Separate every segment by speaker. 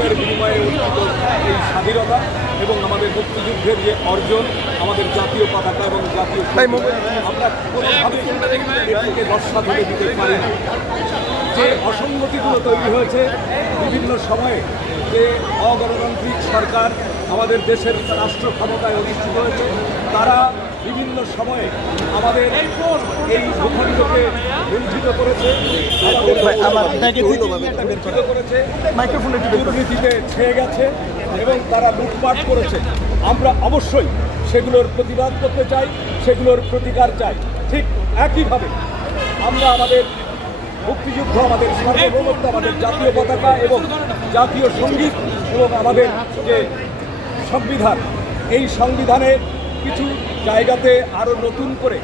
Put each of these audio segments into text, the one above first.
Speaker 1: সংগ্রামের বিনিময়ে অর্জিত এই স্বাধীনতা এবং আমাদের মুক্তিযুদ্ধের যে অর্জন আমাদের জাতীয় পতাকা এবং জাতীয় আমরা নস্বাত হতে দিতে পারি না। যে অসঙ্গতিগুলো তৈরি হয়েছে বিভিন্ন সময়ে যে অগণতান্ত্রিক সরকার আমাদের দেশের রাষ্ট্র ক্ষমতায় অধিষ্ঠিত হয়েছে তারা বিভিন্ন সময়ে আমাদের এই ভূখণ্ডকে লুণ্ঠিত করেছে লুণ্ঠিত করেছে দুর্নীতিতে ছেয়ে গেছে এবং তারা লুটপাট করেছে। আমরা অবশ্যই সেগুলোর প্রতিবাদ করতে চাই সেগুলোর প্রতিকার চাই। ঠিক একইভাবে আমরা আমাদের মুক্তিযুদ্ধ আমাদের সার্বভৌমত্ব আমাদের জাতীয় পতাকা এবং জাতীয় সংগীত এবং আমাদের যে সংবিধান এই সংবিধানের কিছু জায়গাতে আরও নতুন করে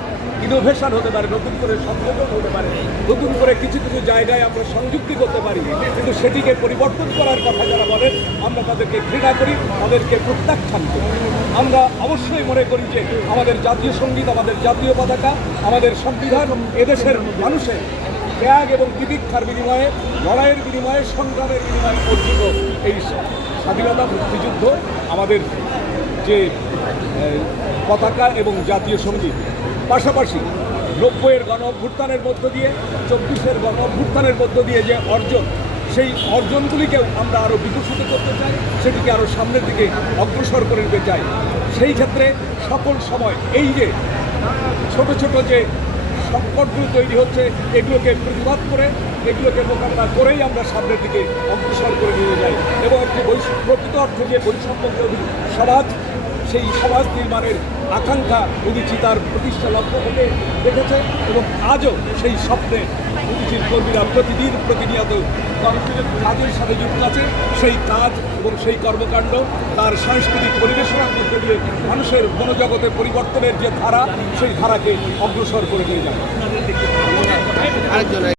Speaker 1: ইনোভেশন হতে পারে, নতুন করে সংযোজন হতে পারে, নতুন করে কিছু কিছু জায়গায় আমরা সংযুক্তি করতে পারি। কিন্তু সেটিকে পরিবর্তন করার কথা যারা বলেন, আমরা তাদেরকে ঘৃণা করি, তাদেরকে প্রত্যাখ্যান করি। আমরা অবশ্যই মনে করি যে আমাদের জাতীয় সংগীত, আমাদের জাতীয় পতাকা, আমাদের সংবিধান এদেশের মানুষের ত্যাগ এবং তিতিক্ষার বিনিময়ে, লড়াইয়ের বিনিময়ে, সংগ্রামের বিনিময়ে অর্জিত এই স্বাধীনতা, মুক্তিযুদ্ধ, আমাদের যে পতাকা এবং জাতীয় সংগীত। পাশাপাশি নব্বইয়ের গণ অভ্যুত্থানের মধ্য দিয়ে, চব্বিশের গণ অভ্যুত্থানের মধ্য দিয়ে যে অর্জন, সেই অর্জনগুলিকেও আমরা আরও বিকশিত করতে চাই, সেটিকে আরও সামনের দিকে অগ্রসর করে নিতে চাই। সেই ক্ষেত্রে সকল সময় এই যে ছোট ছোট যে সংকটগুলো তৈরি হচ্ছে, এগুলোকে প্রতিবাদ করে, এগুলোকে মোকাবিলা করেই আমরা সামনের দিকে অগ্রসর করে নিয়ে যাই। এবং একটি প্রকৃত অর্থে যে বৈষম্য সমাজ সেই সমাজ নির্মাণের আকাঙ্ক্ষা উদিচি তার প্রতিষ্ঠা লক্ষ্য হতে দেখেছে এবং আজও সেই স্বপ্নে উদিচির কর্মীরা প্রতিদিন প্রতিনিয়ত কাজের সাথে যুক্ত আছে। সেই কাজ এবং সেই কর্মকাণ্ড, তার সাংস্কৃতিক পরিবেশনার মধ্যে দিয়ে মানুষের মনোজগতে পরিবর্তনের যে ধারা, সেই ধারাকে অগ্রসর করে নিয়ে যাবে।